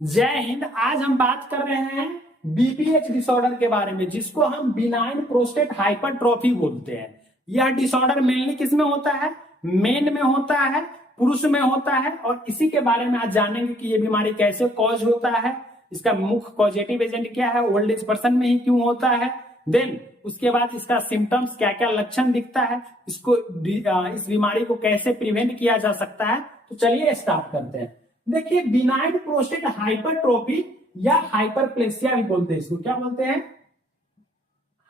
जय हिंद। आज हम बात कर रहे हैं बीपीएच डिसऑर्डर के बारे में, जिसको हम बिनाइन प्रोस्टेट हाइपरट्रोफी बोलते हैं। यह डिसऑर्डर मेनली किस में होता है? मेन में होता है, पुरुष में होता है। और इसी के बारे में आज जानेंगे कि यह बीमारी कैसे कॉज होता है, इसका मुख्य कॉजेटिव एजेंट क्या है, ओल्ड एज पर्सन में ही क्यों होता है, देन उसके बाद इसका सिम्टम्स क्या क्या लक्षण दिखता है, इसको इस बीमारी को कैसे प्रिवेंट किया जा सकता है। तो चलिए स्टार्ट करते हैं। देखिए, बिनाइन प्रोस्टेट हाइपरट्रोफी या हाइपरप्लेसिया भी बोलते हैं। इसको क्या बोलते हैं?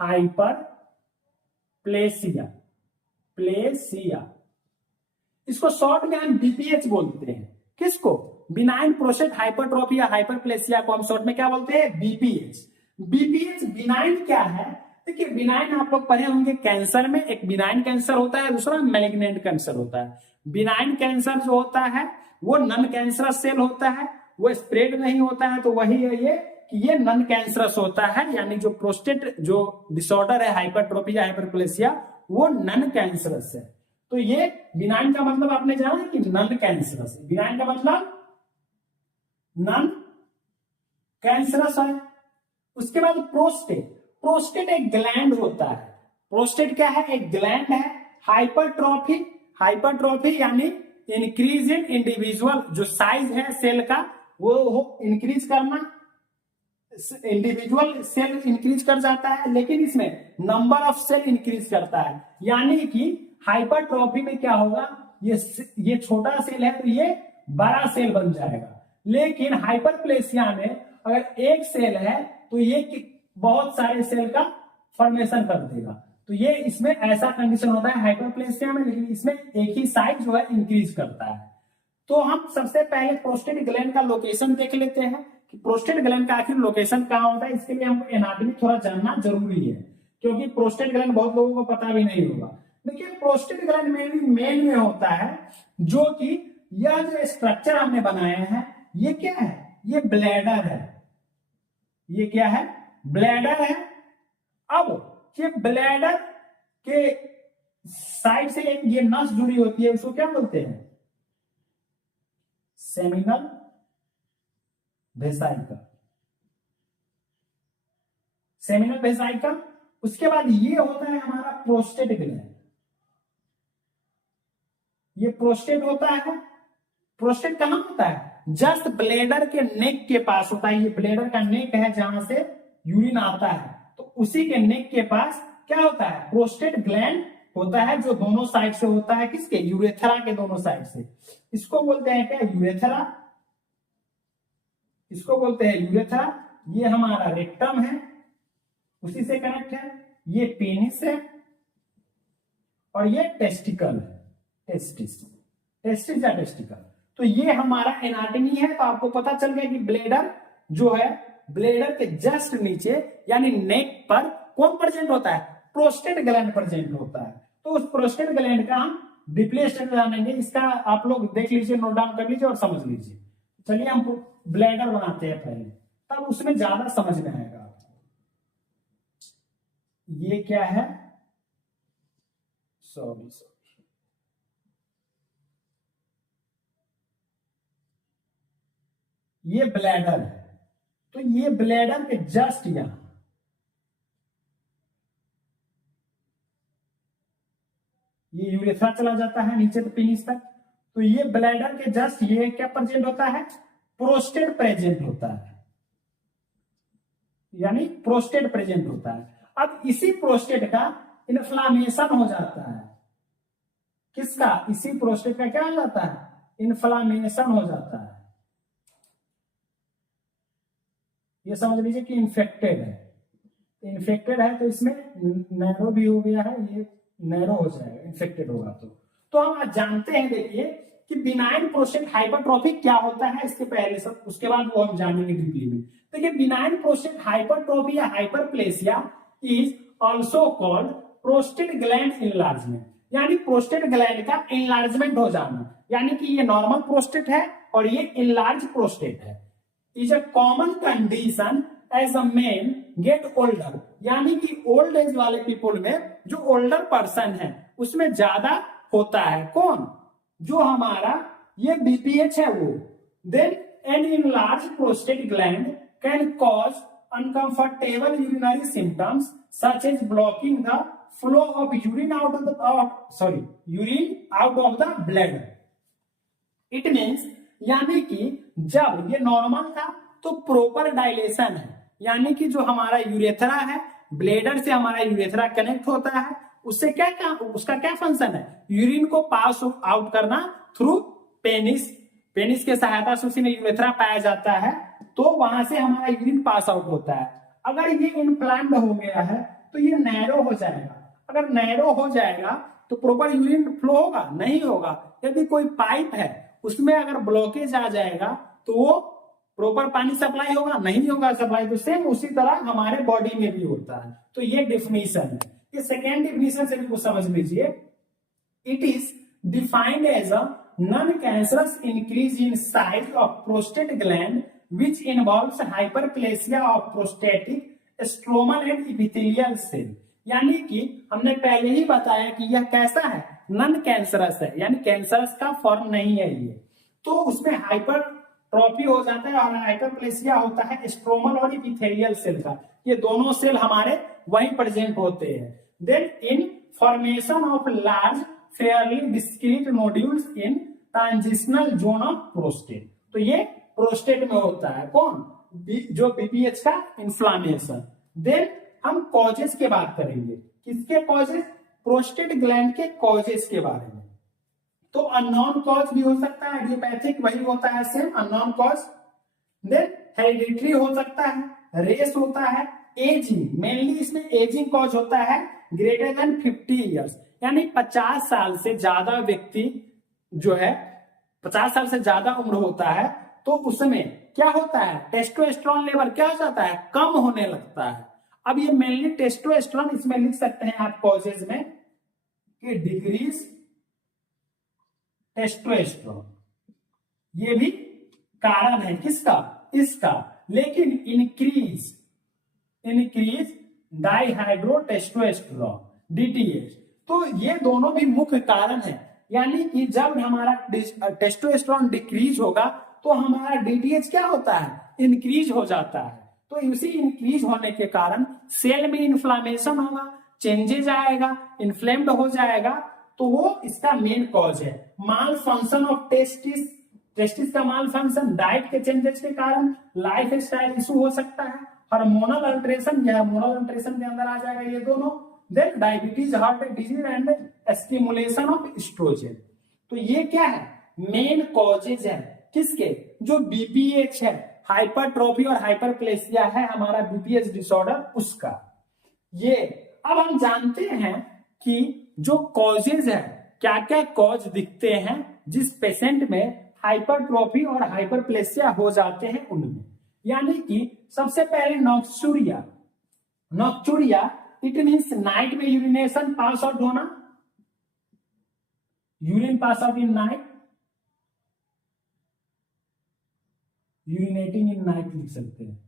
हाइपरप्लेसिया। प्लेसिया, इसको शॉर्ट में हम बीपीएच बोलते हैं। किसको? बिनाइन प्रोस्टेट हाइपरट्रोफी या हाइपरप्लेसिया को हम शॉर्ट में क्या बोलते हैं? बीपीएच। बीपीएच बिनाइन क्या है? देखिए, बिनाइन आप लोग पढ़े होंगे कैंसर में। एक बिनाइन कैंसर होता है, दूसरा मैलिग्नेंट कैंसर होता है। बिनाइन कैंसर जो होता है वो नॉन कैंसरस सेल होता है, वो स्प्रेड नहीं होता है। तो वही है ये कि ये नॉन कैंसरस होता है, यानी जो प्रोस्टेट जो डिसऑर्डर है हाइपरट्रोफी या हाइपरप्लेसिया वो नॉन कैंसरस है। तो ये बिनाइन का मतलब आपने जाना कि नॉन कैंसरस। बिनाइन का मतलब नॉन कैंसरस है। उसके बाद प्रोस्टेट। प्रोस्टेट एक ग्लैंड होता है। प्रोस्टेट क्या है? एक ग्लैंड है। हाइपरट्रोफी, हाइपरट्रोफी यानी इंक्रीज इन इंडिविजुअल, जो साइज है सेल का वो इंक्रीज करना, इंडिविजुअल सेल इंक्रीज कर जाता है, लेकिन इसमें नंबर ऑफ सेल इंक्रीज करता है। यानी कि हाइपरट्रोफी में क्या होगा, ये छोटा सेल है तो ये बड़ा सेल बन जाएगा। लेकिन हाइपरप्लेसिया में अगर एक सेल है तो ये बहुत सारे सेल का फॉर्मेशन कर देगा। तो ये इसमें ऐसा कंडीशन होता है हाइपरप्लेसिया में, लेकिन इसमें एक ही साइज जो है इंक्रीज करता है। तो हम सबसे पहले प्रोस्टेट ग्लैंड का लोकेशन देख लेते हैं कि प्रोस्टेट ग्लैंड का आखिर लोकेशन कहां होता है। इसके लिए हमको एनाटॉमी थोड़ा जानना जरूरी है, क्योंकि प्रोस्टेट ग्लैंड बहुत लोगों को पता भी नहीं होगा। देखिए, प्रोस्टेट ग्लैंड मेन में होता है, जो कि यह जो स्ट्रक्चर हमने बनाया है ये क्या है? ये ब्लैडर है। ये क्या है? ब्लैडर है। अब ये ब्लैडर के साइड से एक ये नस जुड़ी होती है, उसको क्या बोलते हैं? Seminal vesicle. Seminal vesicle. उसके बाद ये होता है हमारा प्रोस्टेट ग्लैंड। ये प्रोस्टेट होता है। प्रोस्टेट कहां होता है? जस्ट ब्लैडर के नेक के पास होता है। ये ब्लैडर का नेक है जहां से यूरिन आता है, तो उसी के नेक के पास क्या होता है? प्रोस्टेट ग्लैंड होता है, जो दोनों साइड से होता है। किसके? यूरेथ्रा के दोनों साइड से। इसको बोलते हैं क्या? यूरेथ्रा। इसको बोलते हैं यूरेथ्रा। ये हमारा रेक्टम है, उसी से कनेक्ट है। ये पेनिस है और ये टेस्टिकल है। टेस्टिस, टेस्टिस या टेस्टिकल। तो ये हमारा एनाटॉमी है। तो आपको पता चल गया कि ब्लैडर जो है, ब्लैडर के जस्ट नीचे यानी नेक पर कौन प्रेजेंट होता है? प्रोस्टेट ग्लैंड प्रेजेंट होता है। तो उस प्रोस्टेट ग्लैंड का हम डिप्ले स्ट्रक्चर जानेंगे। इसका आप लोग देख लीजिए, नोट डाउन कर लीजिए और समझ लीजिए। चलिए हम ब्लैडर बनाते हैं पहले, तब उसमें ज्यादा समझ में आएगा। ये क्या है? सॉरी, ये ब्लैडर है। तो ये ब्लैडर के जस्ट यहां ये यूरेथ्रा चला जाता है नीचे तो पेनिस तक। तो ये ब्लैडर के जस्ट ये क्या प्रेजेंट होता है? प्रोस्टेट प्रेजेंट होता है, यानी प्रोस्टेट प्रेजेंट होता है। अब इसी प्रोस्टेट का इन्फ्लामेशन हो जाता है। किसका? इसी प्रोस्टेट का क्या हो जाता है? इन्फ्लामेशन हो जाता है। ये समझ लीजिए कि इन्फेक्टेड है। इन्फेक्टेड है तो इसमें नैरो भी हो गया है, ये नैरो हो जाएगा इन्फेक्टेड होगा तो हम आज जानते हैं। देखिए कि बिनाइन प्रोस्टेट हाइपरट्रोफी क्या होता है, इसके पहले सब, उसके बाद वो हम जानेंगे डीपली में। देखिए, बिनाइन प्रोस्टेट हाइपरट्रोफी या hyperplasia is also called prostate gland enlargement, यानी प्रोस्टेट ग्लैंड का इनलार्जमेंट हो जाना। यानी कि ये नॉर्मल प्रोस्टेट है और ये इनलार्ज प्रोस्टेट है। Is a common condition as a man get older, यानी कि ओल्ड एज वाले पीपल में जो ओल्डर पर्सन है उसमें ज्यादा होता है। कौन? जो हमारा ये बीपीएच है वो। Then an enlarged prostate gland can cause uncomfortable urinary symptoms such as blocking the flow of urine out of the bladder. It means यानी कि जब ये नॉर्मल था तो प्रॉपर डायलेशन है, यानी कि जो हमारा यूरेथ्रा है, ब्लेडर से हमारा यूरेथ्रा कनेक्ट होता है, उससे उसका क्या फंक्शन है, यूरिन को पास आउट करना थ्रू पेनिस के सहायता से उसी में यूरेथ्रा पाया जाता है, तो वहां से हमारा यूरिन पास आउट होता है। अगर ये इन्फ्लेम्ड हो गया है तो ये नैरो हो जाएगा, अगर नैरो हो जाएगा तो प्रॉपर यूरिन फ्लो होगा, नहीं होगा। यदि कोई पाइप है उसमें अगर ब्लॉकेज आ जाएगा तो वो प्रॉपर पानी सप्लाई होगा, नहीं होगा सप्लाई। तो सेम उसी तरह हमारे बॉडी में भी होता है। तो ये डेफिनेशन है। ये सेकेंड डेफिनेशन से भी समझ लीजिए, it is defined as a non cancerous increase in size of prostate gland which involves hyperplasia of prostatic stromal and epithelial cell। यानी कि हमने पहले ही बताया कि यह कैसा है, नॉन कैंसरस है, यानी कैंसरस का फॉर्म नहीं है ये। तो उसमें हाइपरट्रॉफी हो जाता है और हाइपरप्लेसिया होता है स्ट्रोमल और इपिथेलियल सेल का, ये दोनों सेल हमारे वहीं प्रेजेंट होते हैं। Then in formation of large fairly discrete nodules in transitional zone of prostate. तो ये प्रोस्टेट में होता है, कौन, जो बीपीएच का इन्फ्लामेशन। देन हम कॉजेस के बात करेंगे, किसके कॉजेस, प्रोस्टेट ग्लैंड के कॉजेस के बारे में। तो अननोन कॉज भी हो सकता है, इडियोपैथिक वही होता है same unknown cause. Then hereditary हो सकता है, रेस होता है, एजिंग, मेनली इसमें एजिंग कॉज होता है ग्रेटर देन 50 ईयर्स, यानी 50 साल से ज्यादा व्यक्ति जो है, 50 साल से ज्यादा उम्र होता है तो उसमें क्या होता है, टेस्टोस्टेरोन लेवल क्या हो जाता है, कम होने लगता है। अब ये मेनली टेस्टोस्टेरोन, इसमें लिख सकते हैं आप कॉजेज में कि डिक्रीज टेस्टोस्टेरोन, ये भी कारण है किसका, इसका। लेकिन इंक्रीज डाइहाइड्रोटेस्टोस्टेरोन डीटीएच, तो ये दोनों भी मुख्य कारण है। यानी कि जब हमारा टेस्टोस्टेरोन डिक्रीज होगा तो हमारा डीटीएच क्या होता है, इंक्रीज हो जाता है। तो इसी इंक्रीज होने के कारण सेल में इन्फ्लामेशन होगा, चेंजेज आएगा, इन्फ्लेम्ड हो जाएगा, तो वो इसका मेन कॉज है। माल फंक्शन ऑफ टेस्टिस का माल फंक्शन, डाइट के चेंजेस के कारण, लाइफ स्टाइल इशू हो सकता है, हार्मोनल अल्टरेशन, यह हार्मोनल अल्टरेशन के अंदर आ जाएगा ये दोनों। Then diabetes, heart disease and stimulation of oestrogen. तो ये क्या है, मेन कॉजेज है किसके, जो बीपीएच है, हाइपरट्रॉफी और हाइपरप्लेसिया है हमारा बीपीएच डिसऑर्डर, उसका। ये अब हम जानते हैं कि जो कॉजेज है, क्या क्या कॉज दिखते हैं जिस पेशेंट में हाइपरट्रॉफी और हाइपरप्लेसिया हो जाते हैं उनमें। यानी कि सबसे पहले नॉक्चूरिया, इट मीन्स नाइट में यूरिनेशन पास आउट होना, urine pass out in night, urinating in night लिख सकते हैं,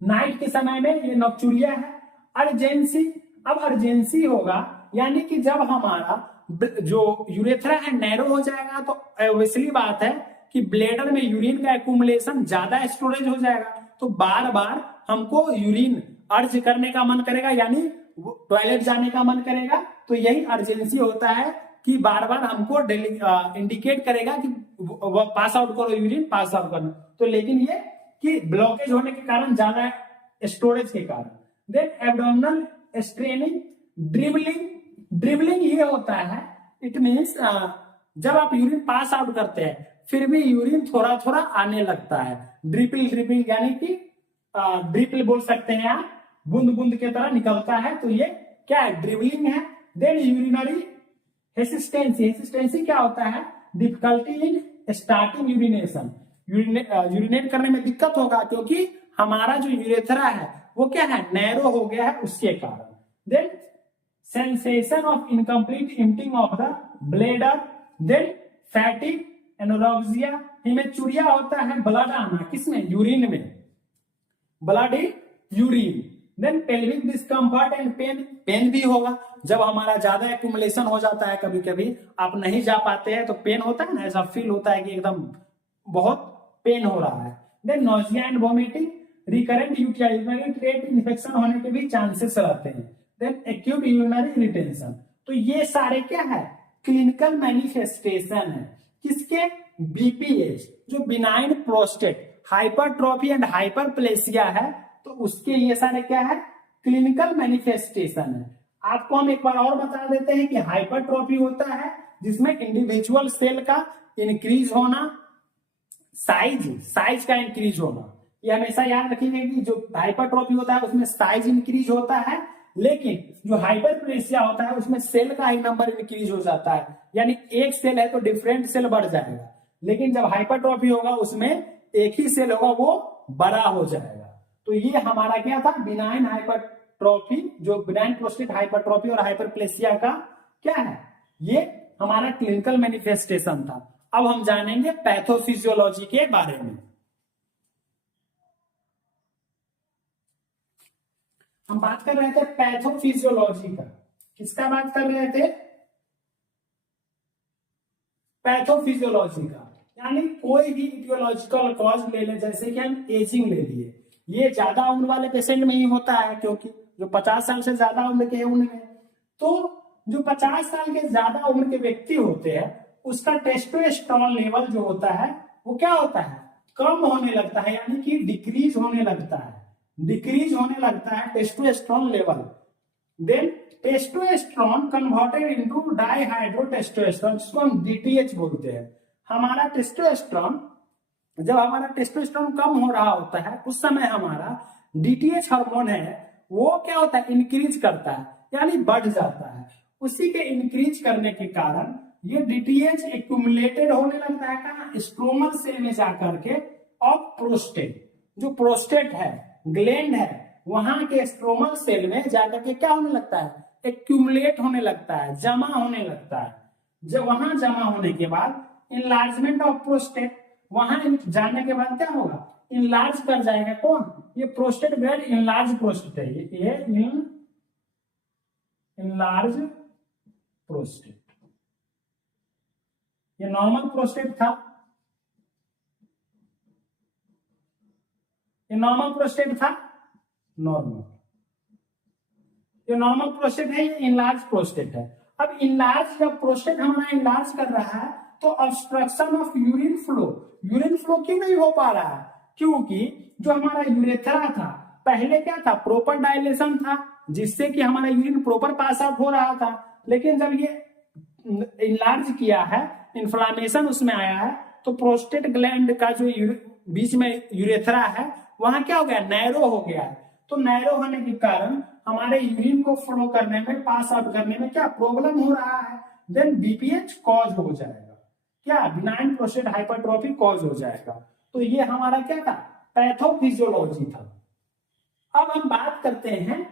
नाइट के समय में ये नॉक्चूरिया है। अर्जेंसी, अब अर्जेंसी होगा, यानी कि जब हमारा जो यूरेथ्रा है नैरो हो जाएगा तो ऑब्वियसली बात है कि ब्लेडर में यूरिन का एक्यूमुलेशन ज्यादा स्टोरेज हो जाएगा, तो बार बार हमको यूरिन अर्ज करने का मन करेगा, यानी टॉयलेट जाने का मन करेगा। तो यही अर्जेंसी होता है कि बार बार हमको इंडिकेट करेगा कि पास आउट करो, यूरिन पास आउट करना। तो लेकिन ये कि ब्लॉकेज होने के कारण, ज्यादा स्टोरेज के कारण। देन एब्डोमिनल स्ट्रेनिंग, ड्रिबलिंग ये होता है, इट मीन्स जब आप यूरिन पास आउट करते हैं फिर भी यूरिन थोड़ा थोड़ा आने लगता है, ड्रिपिंग यानी कि ड्रिपल बोल सकते हैं आप, बूंद बूंद की तरह निकलता है, तो ये क्या है, ड्रिबलिंग है। देन यूरिनरी हेसिस्टेंसी क्या होता है, difficulty in starting urination, urinate करने में दिक्कत होगा क्योंकि हमारा जो यूरेथ्रा है वो क्या है, नैरो हो गया है, उसके कारण। Then sensation of incomplete emptying of the bladder, then fatigue, anorexia, hematuria होता है ब्लड आना, किसमें, यूरिन में, blood in urine. Then pelvic discomfort and pain भी होगा, जब हमारा ज्यादा एक्यूमुलेशन हो जाता है, कभी कभी आप नहीं जा पाते हैं तो पेन होता है ना, ऐसा फील होता है कि एकदम बहुत पेन हो रहा है। Then nausea and vomiting, recurrent urinary tract infection होने के भी चांसेस रहते हैं। Then acute urinary retention. तो ये सारे क्या है, क्लिनिकल मैनिफेस्टेशन है किसके, बीपीएच, जो benign prostate hypertrophy and hyperplasia है, तो उसके ये सारे क्या है, क्लिनिकल मैनिफेस्टेशन है। आपको हम एक बार और बता देते हैं कि हाइपरट्रॉफी होता है जिसमें इंडिविजुअल सेल का इंक्रीज होना, साइज का इंक्रीज होना। ये हमेशा याद रखिएगा कि जो हाइपरट्रॉफी होता है उसमें साइज इंक्रीज होता है, लेकिन जो हाइपरप्लेसिया होता है उसमें सेल का ही नंबर इंक्रीज हो जाता है, यानी एक सेल है तो डिफरेंट सेल बढ़ जाएगा। लेकिन जब हाइपरट्रॉफी होगा उसमें एक ही सेल होगा, वो बड़ा हो जाएगा। तो ये हमारा क्या था, बिनाइन हाइपरट्रॉफी, जो बिनाइन प्रोस्टेट हाइपरट्रॉफी और हाइपरप्लेसिया का क्या है, ये हमारा क्लिनिकल मैनिफेस्टेशन था। अब हम जानेंगे पैथोफिजियोलॉजी के बारे में। हम बात कर रहे थे पैथोफिजियोलॉजी का, किसका बात कर रहे थे, पैथोफिजियोलॉजी का। यानी कोई भी इटियोलॉजिकल कॉज ले ले, जैसे कि हम एजिंग ले लिए, ये ज्यादा उम्र वाले पेशेंट में ही होता है, क्योंकि जो 50 साल से ज्यादा उम्र के हैं उनमें, तो जो 50 साल के ज्यादा उम्र के व्यक्ति होते हैं उसका टेस्टोस्टेरोन लेवल जो होता है वो क्या होता है, कम होने लगता है, यानी कि डिक्रीज होने लगता है, testosterone level. Then testosterone converted into dihydrotestosterone, जिसको हम डीटीएच बोलते हैं। हमारा टेस्टोस्टेरोन, जब हमारा टेस्टोस्टेरोन कम हो रहा होता है उस समय हमारा डीटीएच हार्मोन है वो क्या होता है, इंक्रीज करता है, यानी बढ़ जाता है। उसी के इंक्रीज करने के कारण ये डीटीएच एक्यूमुलेटेड होने लगता है कहाँ, स्ट्रोमल सेल में जाकर के, और प्रोस्टेट, जो प्रोस्टेट है, ग्लैंड है, वहां के स्ट्रोमल सेल में जाकर के क्या होने लगता है, एक्यूमुलेट होने लगता है, जमा होने लगता है। जब वहां जमा होने के बाद इनलार्जमेंट ऑफ प्रोस्टेट, वहां जाने के बाद क्या होगा, इनलार्ज कर जाएगा कौन, ये प्रोस्टेट ग्लैंड इनलार्ज प्रोस्टेट है, ये इनलार्ज प्रोस्टेट। ये नॉर्मल प्रोस्टेट था, ये नॉर्मल प्रोस्टेट था, नॉर्मल, ये नॉर्मल प्रोस्टेट है, ये इनलार्ज प्रोस्टेट है। अब इनलार्ज, जब प्रोस्टेट हमारा इनलार्ज कर रहा है तो ऑब्स्ट्रक्शन ऑफ यूरिन फ्लो क्यों नहीं हो पा रहा है, क्योंकि जो हमारा यूरेथ्रा था पहले क्या था, प्रॉपर डायलेशन था, जिससे कि हमारा यूरिन प्रॉपर पास आउट हो रहा था। लेकिन जब ये इनलार्ज किया है, इन्फ्लामेशन उसमें आया है, तो प्रोस्टेट ग्लैंड का जो बीच में यूरेथ्रा है वहां क्या हो गया, नैरो हो गया है। तो नैरो होने के कारण हमारे यूरिन को फ्लो करने में, पास आउट करने में क्या प्रॉब्लम हो रहा है, देन बीपीएच कॉज हो जाएगा, क्या, बिनाइन प्रोस्टेट हाइपरट्रॉफी कॉज हो जाएगा। तो ये हमारा क्या था, पैथोफिजियोलॉजी था। अब हम बात करते हैं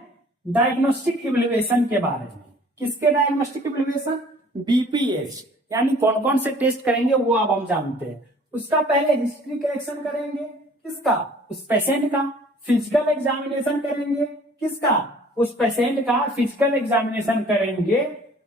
डायग्नोस्टिक इवैल्यूएशन के बारे में। किसके डायग्नोस्टिक इवैल्यूएशन, बीपीएच, यानी कौन कौन से टेस्ट करेंगे वो अब हम जानते हैं। उसका पहले हिस्ट्री कलेक्शन करेंगे, किसका, उस पेशेंट का। फिजिकल एग्जामिनेशन करेंगे, किसका, उस पेशेंट का फिजिकल एग्जामिनेशन करेंगे,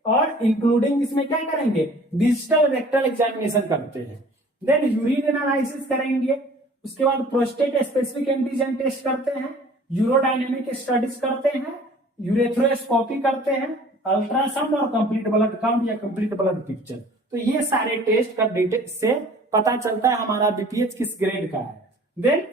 और इंक्लूडिंग इसमें क्या करेंगे, डिजिटल रेक्टल एग्जामिनेशन करते हैं। देन यूरिन एनालिसिस करेंगे, उसके बाद प्रोस्टेट स्पेसिफिक एंटीजन टेस्ट करते हैं, यूरोडायनेमिक स्टडीज करते हैं, यूरेथ्रोस्कोपी करते हैं, अल्ट्रासाउंड और कंप्लीट ब्लड काउंट या कंप्लीट ब्लड पिक्चर। तो ये सारे टेस्ट का डिटेल से पता चलता है हमारा बीपीएच किस ग्रेड का है। देन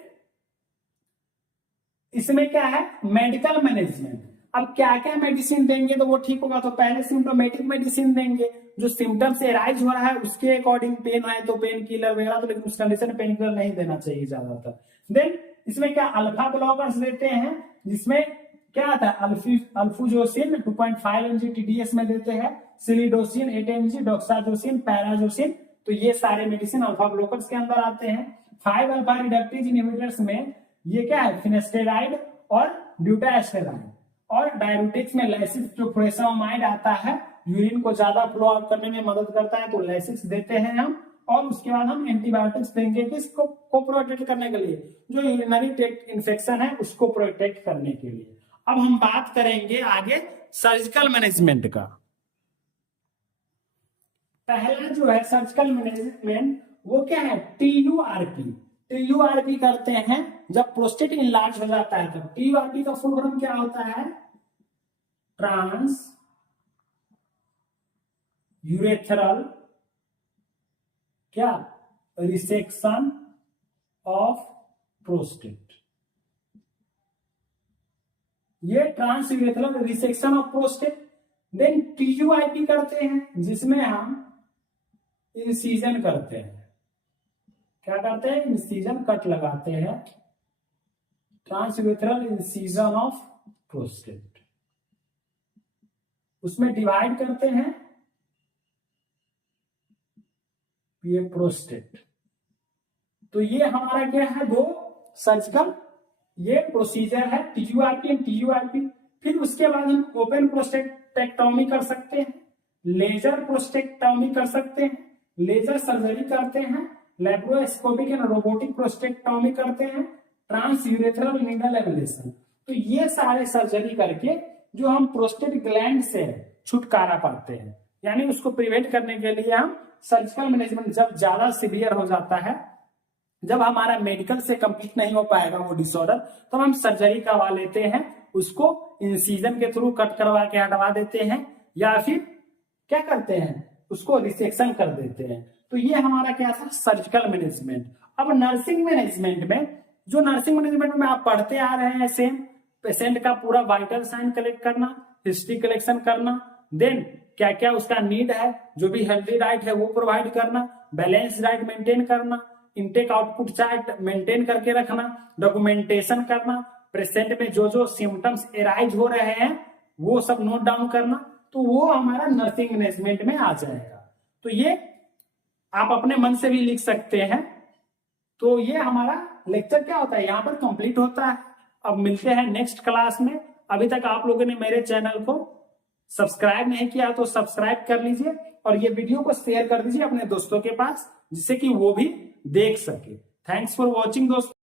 इसमें क्या है, मेडिकल मैनेजमेंट। अब क्या क्या मेडिसिन देंगे तो वो ठीक होगा, तो पहले सिम्टोमेटिक मेडिसिन देंगे, जो सिम्टम्स एराइज हो रहा है उसके अकॉर्डिंग, पेन है तो पेन किलर वगैरह, तो लेकिन उस कंडीशन में पेन किलर नहीं देना चाहिए ज्यादातर। देन इसमें क्या, अल्फा ब्लॉकर्स देते हैं, जिसमें क्या आता है, अल्फुजोसिन 2.5 mg TDS में देते हैं, सिलिडोसिन 8 mg, डॉक्साजोसिन, पैराजोसिन। तो ये सारे मेडिसिन अल्फा ब्लॉकर्स के अंदर आते हैं। 5 अल्फा रिडक्टेज इनहिबिटर्स में ये क्या है, फिनेस्टेराइड और ड्यूटास्टेराइड। और डायबिटिक्स में लैसिक्स, जो फुरेसामाइड आता है, यूरिन को ज्यादा फ्लो आउट करने में मदद करता है, तो लैसिक्स देते हैं हम। और उसके बाद हम एंटीबायोटिक्स देंगे किसको प्रोटेक्ट करने के लिए, जो यूरिनरी ट्रैक्ट इन्फेक्शन है उसको प्रोटेक्ट करने के लिए। अब हम बात करेंगे आगे सर्जिकल मैनेजमेंट का। पहला जो है सर्जिकल मैनेजमेंट वो क्या है, TURP। TURP करते हैं जब प्रोस्टेट इनलार्ज हो जाता है। तो TURP का फुल फॉर्म क्या होता है, ट्रांस यूरेथ्रल क्या रिसेक्शन ऑफ प्रोस्टेट। ये trans urethral resection of prostate. Then TUIP करते हैं जिसमें हम इंसीजन करते हैं। क्या करते हैं, इंसीजन कट लगाते हैं, trans urethral incision of prostate. उसमें डिवाइड करते हैं ये प्रोस्टेट। तो ये हमारा क्या है, दो सर्जिकल ये प्रोसीजर है, TURP एंड TUIP। फिर उसके बाद हम ओपन प्रोस्टेक्टोमी कर सकते हैं, लेजर प्रोस्टेक्टोमी कर सकते हैं, लेजर सर्जरी करते हैं, लैप्रोस्कोपिक एंड रोबोटिक प्रोस्टेक्टोमी करते हैं, ट्रांस यूरेथ्रल नीडल एब्लेशन। तो ये सारे सर्जरी करके जो हम प्रोस्टेट ग्लैंड से छुटकारा पाते हैं, यानी उसको प्रिवेंट करने के लिए हम सर्जिकल मैनेजमेंट, जब ज्यादा सीवियर हो जाता है, जब हमारा मेडिकल से कंप्लीट नहीं हो पाएगा वो डिसऑर्डर, तो हम सर्जरी करवा लेते हैं, उसको इंसीजन के थ्रू कट करवा के हटवा देते हैं, या फिर क्या करते हैं उसको रिसेक्शन कर देते हैं। तो ये हमारा क्या था, सर्जिकल मैनेजमेंट। अब नर्सिंग मैनेजमेंट में, जो नर्सिंग मैनेजमेंट में आप पढ़ते आ रहे हैं, सेम पेशेंट का पूरा वाइटल साइन कलेक्ट करना, हिस्ट्री कलेक्शन करना, देन क्या क्या उसका नीड है, जो भी हेल्दी डाइट है वो प्रोवाइड करना, बैलेंस डाइट मेंटेन करना, इनटेक आउटपुट चार्ट मेंटेन करके रखना, डॉक्यूमेंटेशन करना, पेशेंट में जो जो सिम्टम्स एराइज हो रहे हैं वो सब नोट डाउन करना। तो वो हमारा नर्सिंग मैनेजमेंट में आ जाएगा। तो ये आप अपने मन से भी लिख सकते हैं। तो ये हमारा लेक्चर क्या होता है, यहाँ पर कंप्लीट होता है। अब मिलते हैं नेक्स्ट क्लास में। अभी तक आप लोगों ने मेरे चैनल को सब्सक्राइब नहीं किया तो सब्सक्राइब कर लीजिए, और ये वीडियो को शेयर कर दीजिए अपने दोस्तों के पास, जिससे कि वो भी देख सके। थैंक्स फॉर वॉचिंग दोस्तों।